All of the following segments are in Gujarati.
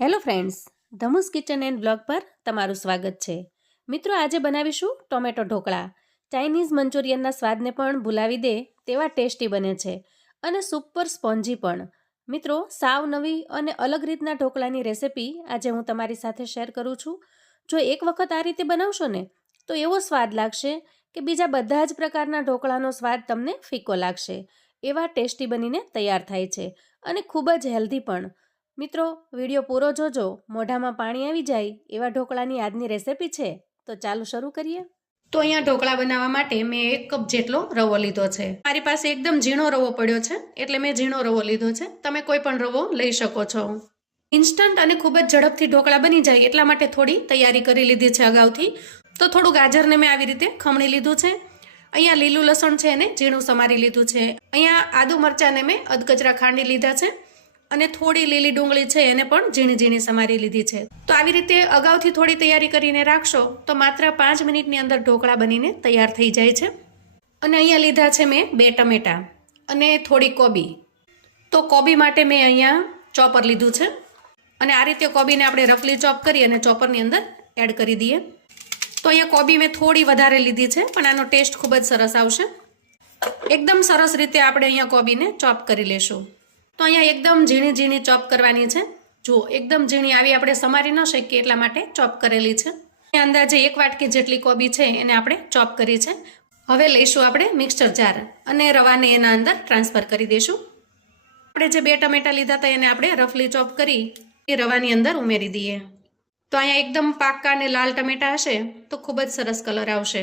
હેલો ફ્રેન્ડ્સ, ધમુસ કિચન એન્ડ બ્લોગ પર તમારું સ્વાગત છે. મિત્રો, આજે બનાવીશું ટોમેટો ઢોકળા. ચાઇનીઝ મંચુરિયનના સ્વાદને પણ ભૂલાવી દે તેવા ટેસ્ટી બને છે અને સુપર સ્પોન્જી પણ. મિત્રો, સાવ નવી અને અલગ રીતના ઢોકળાની રેસિપી આજે હું તમારી સાથે શેર કરું છું. જો એક વખત આ રીતે બનાવશો ને તો એવો સ્વાદ લાગશે કે બીજા બધા જ પ્રકારના ઢોકળાનો સ્વાદ તમને ફીકો લાગશે. એવા ટેસ્ટી બનીને તૈયાર થાય છે અને ખૂબ જ હેલ્ધી પણ. મિત્રો, વિડીયો પૂરો જોજો, મોઢામાં પાણી આવી જાય એવા ઢોકળાની આજની રેસિપી છે. તો ચાલો શરૂ કરીએ. તો અહીંયા ઢોકળા બનાવવા માટે મેં 1 કપ જેટલો રવો લીધો છે. મારી પાસે એકદમ ઝીણો રવો પડ્યો છે એટલે મેં ઝીણો રવો લીધો છે. તમે કોઈ પણ રવો લઈ શકો છો. ઇન્સ્ટન્ટ અને ખૂબ જ ઝડપથી ઢોકળા બની જાય એટલા માટે થોડી તૈયારી કરી લીધી છે અગાઉથી. તો થોડું ગાજરને મેં આવી રીતે ખમણી લીધું છે. અહીંયા લીલું લસણ છે એને ઝીણું સમારી લીધું છે. અહીંયા આદુ મરચાંને મેં અધકચરા ખાંડી લીધા છે અને થોડી લીલી ડુંગળી છે એને પણ ઝીણી ઝીણી સમારી લીધી છે. તો આવી રીતે અગાઉથી થોડી તૈયારી કરીને રાખશો તો માત્ર 5 મિનિટની અંદર ઢોકળા બનીને તૈયાર થઈ જાય છે. અને અહીંયા લીધા છે મેં 2 ટમેટા અને થોડી કોબી. તો કોબી માટે મેં અહીંયા ચોપર લીધું છે અને આ રીતે કોબીને આપણે રફલી ચોપ કરી અને ચોપરની અંદર એડ કરી દઈએ. તો અહીંયા કોબી મેં થોડી વધારે લીધી છે પણ આનો ટેસ્ટ ખૂબ જ સરસ આવશે. એકદમ સરસ રીતે આપણે અહીંયા કોબીને ચોપ કરી લેશું. તો અહીંયા એકદમ ઝીણી ઝીણી ચોપ કરવાની છે. જુઓ, એકદમ ઝીણી આવી આપણે સમારી ન શકીએ એટલા માટે ચોપ કરેલી છે. અંદાજે 1 વાટકી જેટલી કોબી છે એને આપણે ચોપ કરી છે. હવે લઈશું આપણે મિક્સર જાર અને રવાને એના અંદર ટ્રાન્સફર કરી દઈશું. આપણે જે 2 ટમેટા લીધા હતા એને આપણે રફલી ચોપ કરી એ રવાની અંદર ઉમેરી દઈએ. તો અહીંયા એકદમ પાકા અને લાલ ટમેટા હશે તો ખૂબ જ સરસ કલર આવશે.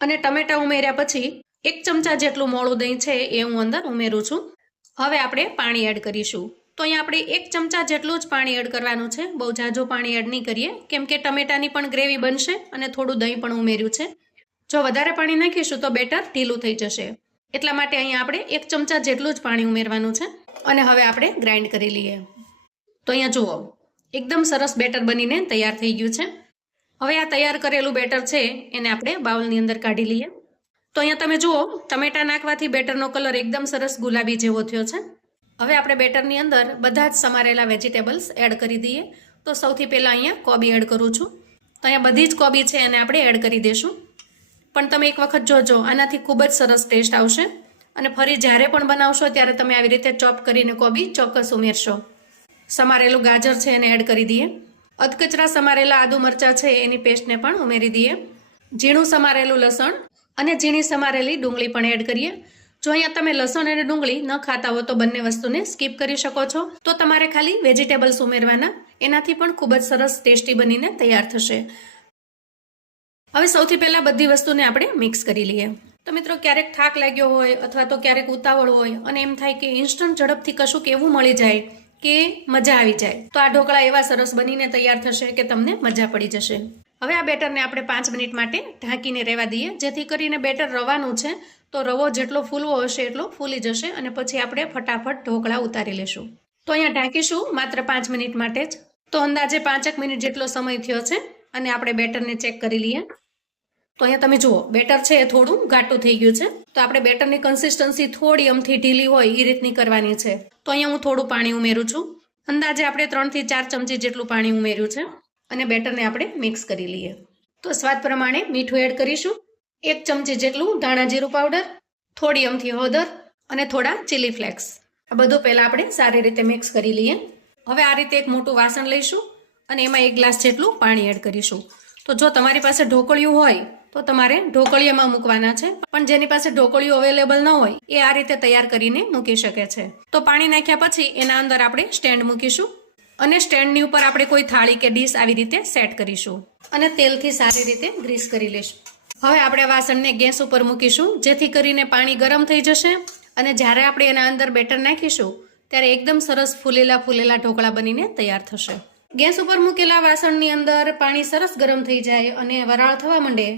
અને ટમેટા ઉમેર્યા પછી 1 ચમચા જેટલું મોળું દહીં છે એ હું અંદર ઉમેરું છું. હવે આપણે પાણી એડ કરીશું. તો અહીંયા આપણે 1 ચમચા જેટલું જ પાણી એડ કરવાનું છે. બહુ ઝાઝું પાણી એડ નહીં કરીએ કેમ કે ટમેટાની પણ ગ્રેવી બનશે અને થોડું દહીં પણ ઉમેર્યું છે. જો વધારે પાણી નાખીશું તો બેટર ઢીલું થઈ જશે. એટલા માટે અહીંયા આપણે 1 ચમચા જેટલું જ પાણી ઉમેરવાનું છે અને હવે આપણે ગ્રાઇન્ડ કરી લઈએ. તો અહીંયા જુઓ, એકદમ સરસ બેટર બનીને તૈયાર થઈ ગયું છે. હવે આ તૈયાર કરેલું બેટર છે એને આપણે બાઉલની અંદર કાઢી લઈએ. તો અહીંયા તમે જુઓ, ટમેટા નાખવાથી બેટરનો કલર એકદમ સરસ ગુલાબી જેવો થયો છે. હવે આપણે બેટરની અંદર બધા જ સમારેલા વેજીટેબલ્સ એડ કરી દઈએ. તો સૌથી પહેલાં અહીંયા કોબી એડ કરું છું. તો અહીંયા બધી જ કોબી છે એને આપણે એડ કરી દઈશું. પણ તમે એક વખત જોજો, આનાથી ખૂબ જ સરસ ટેસ્ટ આવશે અને ફરી જ્યારે પણ બનાવશો ત્યારે તમે આવી રીતે ચોપ કરીને કોબી ચોક્કસ ઉમેરશો. સમારેલું ગાજર છે એને એડ કરી દઈએ. અધકચરા સમારેલા આદુ મરચાં છે એની પેસ્ટને પણ ઉમેરી દઈએ. ઝીણું સમારેલું લસણ અને ઝીણી સમારેલી ડુંગળી પણ એડ કરીએ. જો અહીંયા તમે લસણ અને ડુંગળી ન ખાતા હો તો બંને વસ્તુને સ્કીપ કરી શકો છો. તો તમારે ખાલી વેજીટેબલ્સ ઉમેરવાના, એનાથી પણ ખૂબ જ સરસ ટેસ્ટી બનીને તૈયાર થશે. હવે સૌથી પહેલાં બધી વસ્તુને આપણે મિક્સ કરી લઈએ. તો મિત્રો, ક્યારેક થાક લાગ્યો હોય અથવા તો ક્યારેક ઉતાવળ હોય અને એમ થાય કે ઇન્સ્ટન્ટ ઝડપથી કશુંક એવું મળી જાય કે મજા આવી જાય, તો આ ઢોકળા એવા સરસ બનીને તૈયાર થશે કે તમને મજા પડી જશે. હવે આ બેટરને આપણે 5 મિનિટ માટે ઢાંકીને રહેવા દઈએ, જેથી કરીને બેટર રવાનું છે તો રવો જેટલો ફૂલવો હશે એટલો ફૂલી જશે અને પછી આપણે ફટાફટ ઢોકળા ઉતારી લેશું. તો અહીંયા ઢાંકીશું માત્ર 5 મિનિટ માટે જ. તો અંદાજે 5 મિનિટ જેટલો સમય થયો છે અને આપણે બેટરને ચેક કરી લઈએ. તો અહીંયા તમે જુઓ, બેટર છે એ થોડું ઘાટું થઈ ગયું છે. તો આપણે બેટરની કન્સિસ્ટન્સી થોડી અમથી ઢીલી હોય એ રીતની કરવાની છે. તો અહીંયા હું થોડું પાણી ઉમેરું છું. અંદાજે આપણે 3 થી 4 ચમચી જેટલું પાણી ઉમેર્યું છે અને બેટરને આપણે મિક્સ કરી લઈએ. તો સ્વાદ પ્રમાણે મીઠું એડ કરીશું. 1 ચમચી જેટલું ધાણા જીરું પાવડર, થોડી અમથી હળદર અને થોડા ચીલી ફ્લેક્સ. આ બધું પહેલાં આપણે સારી રીતે મિક્સ કરી લઈએ. હવે આ રીતે એક મોટું વાસણ લઈશું અને એમાં 1 ગ્લાસ જેટલું પાણી એડ કરીશું. તો જો તમારી પાસે ઢોકળિયું હોય તો તમારે ઢોકળિયામાં મૂકવાના છે, પણ જેની પાસે ઢોકળિયું અવેલેબલ ન હોય એ આ રીતે તૈયાર કરીને મૂકી શકે છે. તો પાણી નાખ્યા પછી એના અંદર આપણે સ્ટેન્ડ મૂકીશું અને સ્ટેન્ડની ઉપર આપણે કોઈ થાળી કે ડીશ આવી રીતે સેટ કરીશું અને તેલથી સારી રીતે ગ્રીસ કરી લઈશું. હવે આપણે વાસણને ગેસ ઉપર મૂકીશું, જેથી કરીને પાણી ગરમ થઈ જશે અને જ્યારે આપણે એના અંદર બેટર નાખીશું ત્યારે એકદમ સરસ ફૂલેલા ફૂલેલા ઢોકળા બનીને તૈયાર થશે. ગેસ ઉપર મૂકેલા વાસણની અંદર પાણી સરસ ગરમ થઈ જાય અને વરાળ થવા માંડે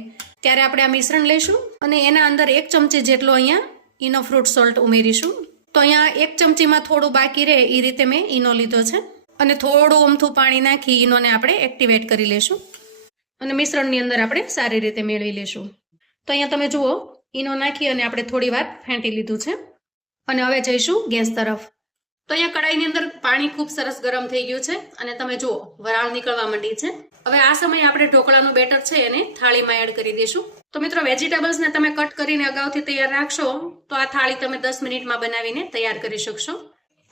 ત્યારે આપણે આ મિશ્રણ લઈશું અને એના અંદર 1 ચમચી જેટલો અહીંયા ઈનો ફ્રૂટ સોલ્ટ ઉમેરીશું. તો અહીંયા 1 ચમચીમાં થોડું બાકી રહે એ રીતે મેં ઈનો લીધો છે અને થોડું અમથું પાણી નાખી ઈનોને આપણે એક્ટિવેટ કરી લઈશું અને મિશ્રણની અંદર આપણે સારી રીતે મેળવી લઈશું. તો અહીંયા તમે જુઓ, ઈનો નાખી અને આપણે થોડી વાર ફેંટી લીધું છે અને હવે જઈશું ગેસ તરફ. તો અહીંયા કડાઈની અંદર પાણી ખૂબ સરસ ગરમ થઈ ગયું છે અને તમે જુઓ વરાળ નીકળવા માંડી છે. હવે આ સમયે આપણે ઢોકળાનું બેટર છે એને થાળીમાં એડ કરી દઈશું. તો મિત્રો વેજીટેબલ્સને તમે કટ કરીને અગાઉથી તૈયાર રાખશો તો આ થાળી તમે 10 મિનિટમાં બનાવીને તૈયાર કરી શકશો.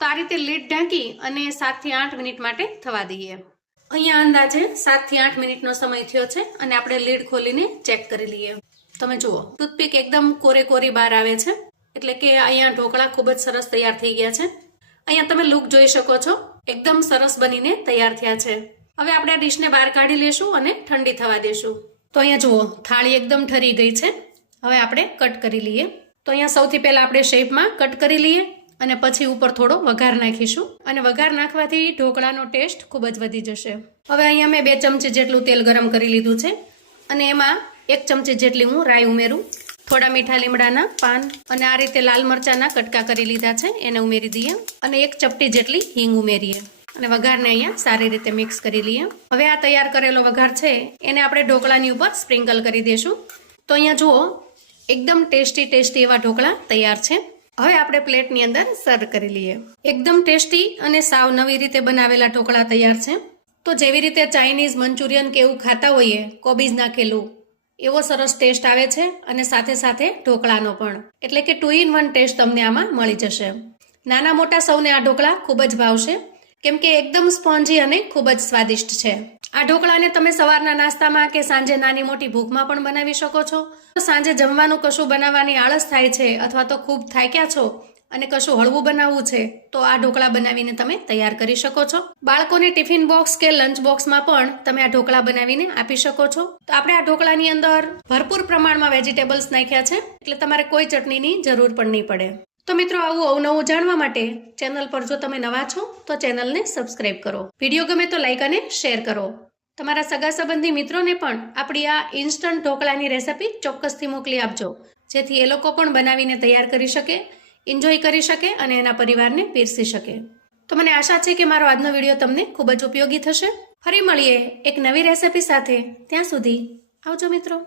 તો આ રીતે લીડ ઢાંકી અને 7 થી 8 મિનિટ માટે થવા દઈએ. અહીંયા અંદાજે 7 થી 8 મિનિટનો સમય થયો છે અને આપણે લીડ ખોલીને ચેક કરી લઈએ. તમે જુઓ ટૂથપીક એકદમ કોરી બહાર આવે છે, એટલે કે અહીંયા ઢોકળા ખૂબ જ સરસ તૈયાર થઈ ગયા છે. અહીંયા તમે લુક જોઈ શકો છો, એકદમ સરસ બનીને તૈયાર થયા છે. હવે આપણે આ ડીશને બહાર કાઢી લેશું અને ઠંડી થવા દેશું. તો અહીંયા જુઓ થાળી એકદમ ઠરી ગઈ છે. હવે આપણે કટ કરી લઈએ. તો અહીંયા સૌથી પહેલા આપણે શેપમાં કટ કરી લઈએ અને પછી ઉપર થોડો વઘાર નાખીશું અને વઘાર નાખવાથી ઢોકળાનો ટેસ્ટ ખૂબ જ વધી જશે. હવે અહીંયા મેં 2 ચમચી જેટલું તેલ ગરમ કરી લીધું છે અને એમાં 1 ચમચી જેટલી હું રાઈ ઉમેરું, થોડા મીઠા લીમડાના પાન અને આ રીતે લાલ મરચાના કટકા કરી લીધા છે એને ઉમેરી દઈએ અને 1 ચપટી જેટલી હિંગ ઉમેરીએ અને વઘારને અહીંયા સારી રીતે મિક્સ કરી લઈએ. હવે આ તૈયાર કરેલો વઘાર છે એને આપણે ઢોકળાની ઉપર સ્પ્રિંકલ કરી દઈશું. તો અહીંયા જુઓ એકદમ ટેસ્ટી એવા ઢોકળા તૈયાર છે. હવે આપણે પ્લેટની અંદર સર્વ કરી લઈએ. એકદમ ટેસ્ટી અને સાવ નવી રીતે બનાવેલા ઢોકળા તૈયાર છે. તો જેવી રીતે ચાઇનીઝ મંચુરિયન કે એવું ખાતા હોઈએ કોબીજ નાખેલું, એવો સરસ ટેસ્ટ આવે છે અને સાથે સાથે ઢોકળાનો પણ, એટલે કે 2 in 1 ટેસ્ટ તમને આમાં મળી જશે. નાના મોટા સૌને આ ઢોકળા ખૂબ જ ભાવશે, કેમ કે એકદમ સ્પોન્જી અને ખૂબ જ સ્વાદિષ્ટ છે. આ ઢોકળાને તમે સવારના નાસ્તામાં કે સાંજે નાની મોટી ભૂખમાં પણ બનાવી શકો છો. સાંજે જમવાનું કશું બનાવવાની આળસ થાય છે અથવા તો ખૂબ થાક્યા છો અને કશું હળવું બનાવવું છે તો આ ઢોકળા બનાવીને તમે તૈયાર કરી શકો છો. બાળકોને ટિફિન બોક્સ કે લંચ બોક્સમાં પણ તમે આ ઢોકળા બનાવીને આપી શકો છો. તો આપણે આ ઢોકળાની અંદર ભરપૂર પ્રમાણમાં વેજીટેબલ્સ નાખ્યા છે, એટલે તમારે કોઈ ચટણીની જરૂર પણ નહીં પડે. તો મિત્રો આવું અવનવું જાણવા માટે ચેનલ પર જો તમે નવા છો તો ચેનલને સબસ્ક્રાઇબ કરો. વિડીયો ગમે તો લાઈક અને શેર કરો. તમારા સગા સંબંધી મિત્રોને પણ આપણી આ ઇન્સ્ટન્ટ ઢોકળાની રેસિપી ચોક્કસથી મોકલી આપજો, જેથી એ લોકો પણ બનાવીને તૈયાર કરી શકે, એન્જોય કરી શકે અને એના પરિવારને પીરસી શકે. તો મને આશા છે કે મારો આજનો વિડીયો તમને ખૂબ જ ઉપયોગી થશે. ફરી મળીએ એક નવી રેસિપી સાથે. ત્યાં સુધી આવજો મિત્રો.